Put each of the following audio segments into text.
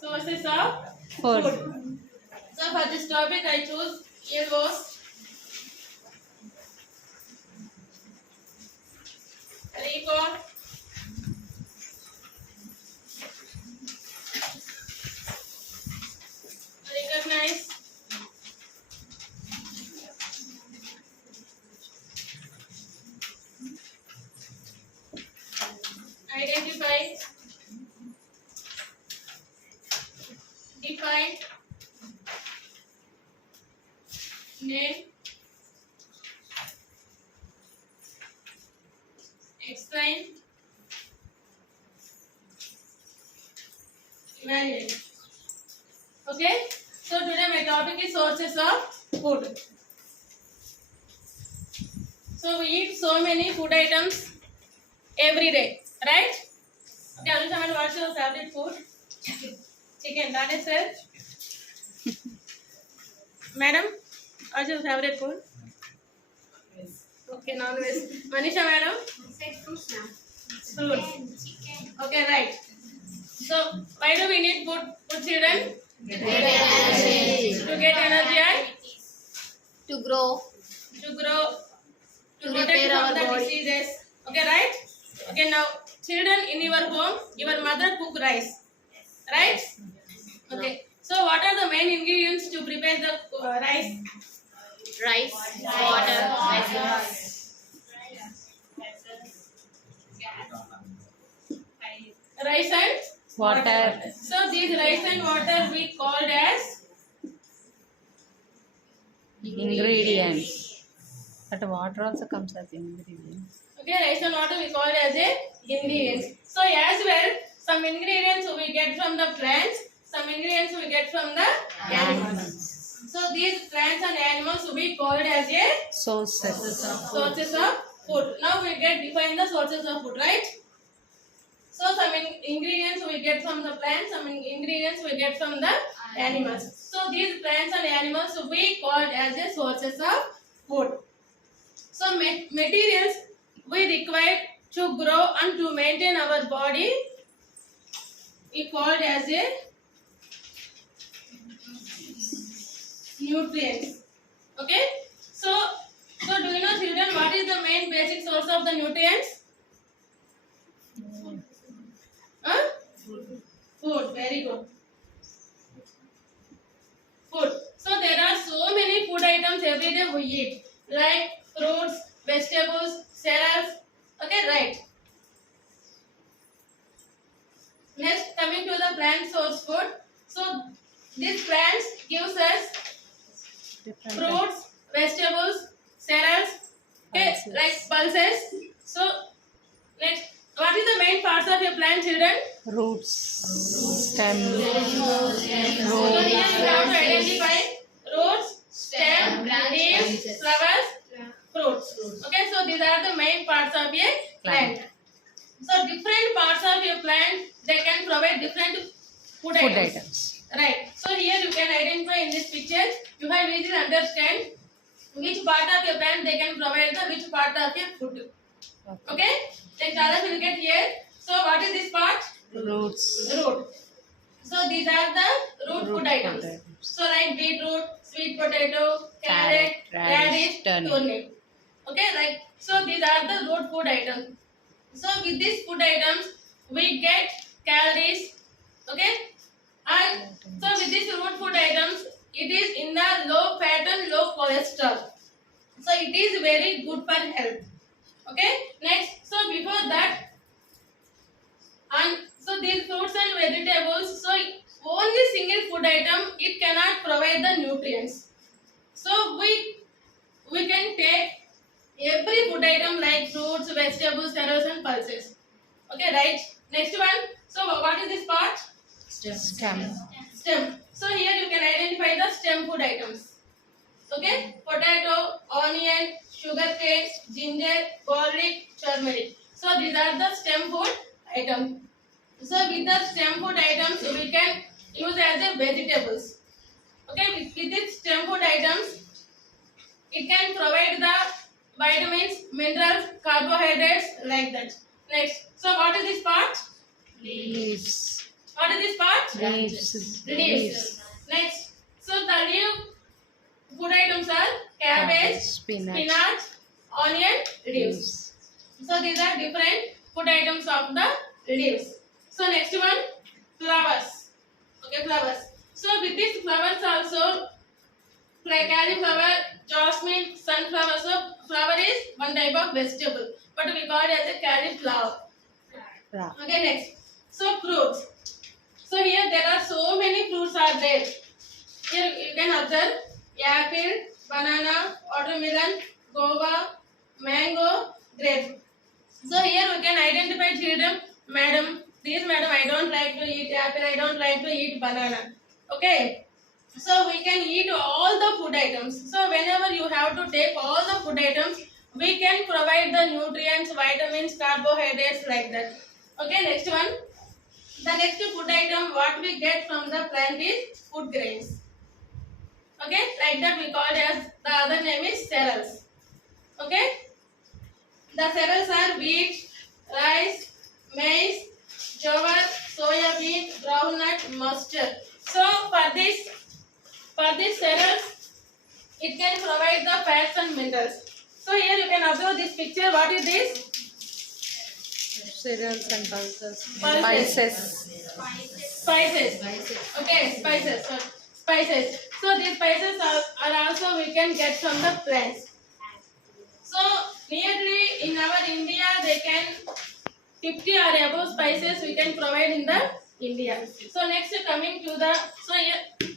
Sources of Food. food. So for this topic I choose EVS Micro, recognize, identify, define, name, explain, evaluate. Okay, so today my topic is sources of food. So we eat so many food items every day, right? Okay, Anushama, what's your favorite food? Chicken. That is it. Madam, what's your favorite food? Okay, non-veg. Manisha, madam? Fruits now. Fruits. Chicken. Okay, right. So why do we need food, children? To get energy. To get energy and To grow. to grow, to To protect repair from our the body. diseases. Okay, right? Okay, now children in your home, your mother cook rice, right? Okay. So what are the main ingredients to prepare the rice? Rice. Water. Rice and Water. So these rice and water we called as Ingredients. But water also comes as ingredients. okay, rice and water we called as a ingredients. So as well, some ingredients we get from the plants, some ingredients we get from the animals. So these plants and animals we called as a Sources. sources of food. Now we get define the sources of food, right? So some ingredients we get from the plants, some ingredients we get from the animals. So these plants and animals we called as a sources of food. So materials we require to grow and to maintain our body we called as a nutrients. Okay. So do you know, children, what is the main basic source of the nutrients? Huh? Food. Very good. Food. So there are so many food items every day we eat, like fruits, vegetables, cereals. Okay, right. Next, coming to the plant source food. So these plants gives us fruits, vegetables, cereals, okay, Pulses. like pulses. So next, what is the main parts of your plant, children? Roots. Stem. So here Root. you have to identify roots, stem, leaves, flowers, fruits. Okay, so these are the main parts of a plant. So different parts of your plant, they can provide different food Food items. items. Right. So here you can identify in this picture, you have easily understand which part of your plant they can provide the which part of your food. Okay? Like others will get here. So what is this part? Roots. Root. So these are the root food items. So like beetroot, sweet potato, carrot, radish, turnip. turnip. Okay, like so these are the root food items. So with these food items we get calories. Okay, and so with these root food items it is in the low fat and low cholesterol. So it is very good for health. Okay, next, so before that, and so these fruits and vegetables, so only single food item it cannot provide the nutrients. So we can take every food item like fruits, vegetables, cereals and pulses. Okay, right? Next one. So what is this part? Stem. Stem. So here you can identify the stem food items. Okay, potato, onion, sugar cane, ginger, garlic, turmeric. So these are the stem food items. So with the stem food items we can use as a vegetables. Okay, with these stem food items, it can provide the vitamins, minerals, carbohydrates like that. Next, so what is this part? Leaves. What is this part? Leaves. Leaves. Next, so the leaf food items are cabbage, Spinach. onion, leaves. So these are different food items of the leaves. So next one, flowers. Okay, flowers. So with these flowers also, like cauliflower, jasmine, sunflower. So flower is one type of vegetable, but we call it as a cauliflower. Ra. Okay, next. So fruits. So here there are so many fruits are there. Here you can observe apple, banana, watermelon, guava, mango, grape. So here we can identify children. Madam, please madam, I don't like to eat apple, I don't like to eat banana. Okay. So we can eat all the food items. So whenever you have to take all the food items, we can provide the nutrients, vitamins, carbohydrates like that. Okay, next one. The next food item what we get from the plant is food grains. Okay, like that we call it as, the other name is cereals. Okay, the cereals are wheat, rice, maize, jowar, soya bean, groundnut, mustard. So for these cereals, it can provide the fats and minerals. So here you can observe this picture. What is this? Cereals and pulses. Pulses. Spices. Okay, spices. Spices. So these spices are also we can get from the plants. So nearly in our India they can 50 or above spices we can provide in the India. So next coming to the, so here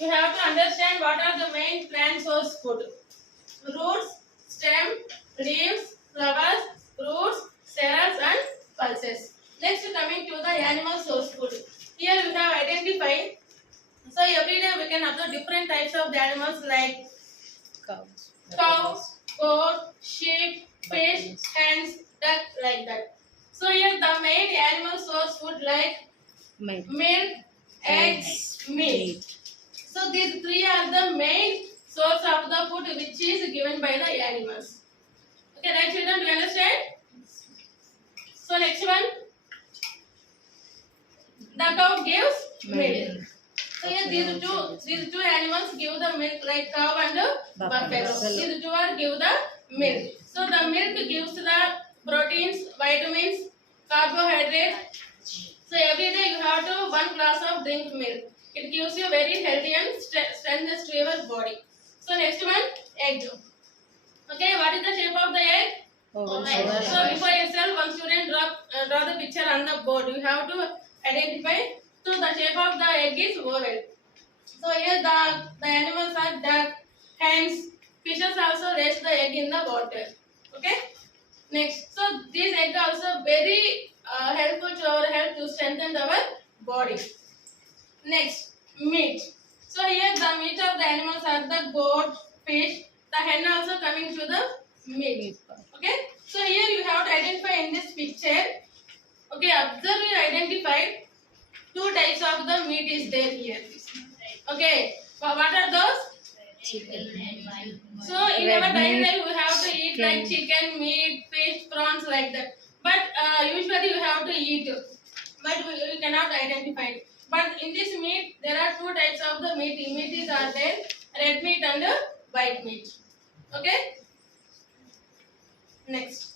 you have to understand what are the main plant source food. Roots, stem, leaves, flowers, roots, cereals and pulses. Next coming to the animal source food. Here we have identified. So every day we can observe different types of the animals like cow, goat, sheep, fish, hens, duck like that. So here the main animal source food like Milk. eggs, meat. So these three are the main source of the food which is given by the animals. Okay, right children, do you understand? So next one, the cow gives milk. So here these two animals give the milk like cow and buffalo. These two are give the milk. So the milk gives the proteins, vitamins, carbohydrates. So every day you have to one glass of drink milk. It gives you very healthy and strength to your body. So next one, egg. Okay, what is the shape of the egg? So before yourself, one student draw the picture on the board. You have to identify. So the shape of the egg is oval. So here the animals are duck, hens, fishes also raise the egg in the water. Okay. Next, so these eggs are also very helpful to our health to strengthen our body. Next, meat. So here the meat of the animals are the goat, fish. The hen also coming to the meat. Okay. So here you have to identify in this picture. Okay, observe you identified two types of the meat is there here. Okay, what are those? Chicken. So in our daily life we have to eat like chicken, meat, fish, prawns like that. But usually you have to eat, but we cannot identify it. But in this meat there are two types of the meat. Meat are there, red meat and white meat. Okay. Next.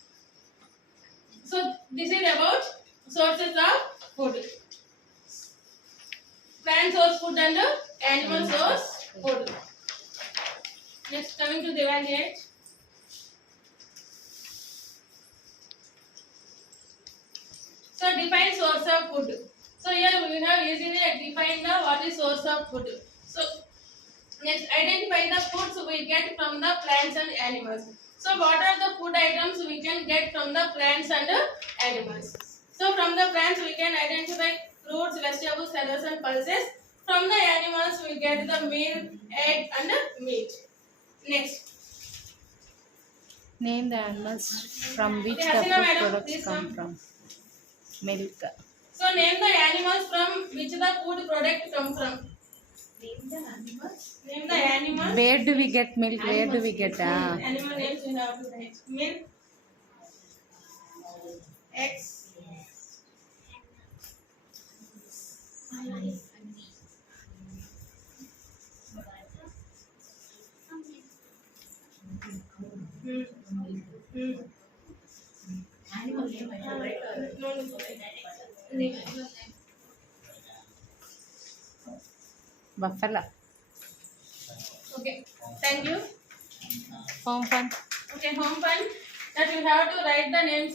So this is about sources of food. Plant source food and animal source food. Next, coming to the evaluate. So define source of food. So here we have easily defined the what is source of food. So next, identify the foods we get from the plants and animals. So what are the food items we can get from the plants and animals? So from the plants we can identify fruits, vegetables, cereals and pulses. From the animals we get the milk, egg and meat. Next. Name the animals from which Okay, the Hasina food madam, products please come come. from. Milk. So name the animals from which the food product come from. Name the animal. Where do we get milk? Where do we get? Animal names you have to write. Milk. X. Animal name I have write. No, name. Buffalo. Okay. Thank you. Home fun. Okay, home fun. That you have to write the names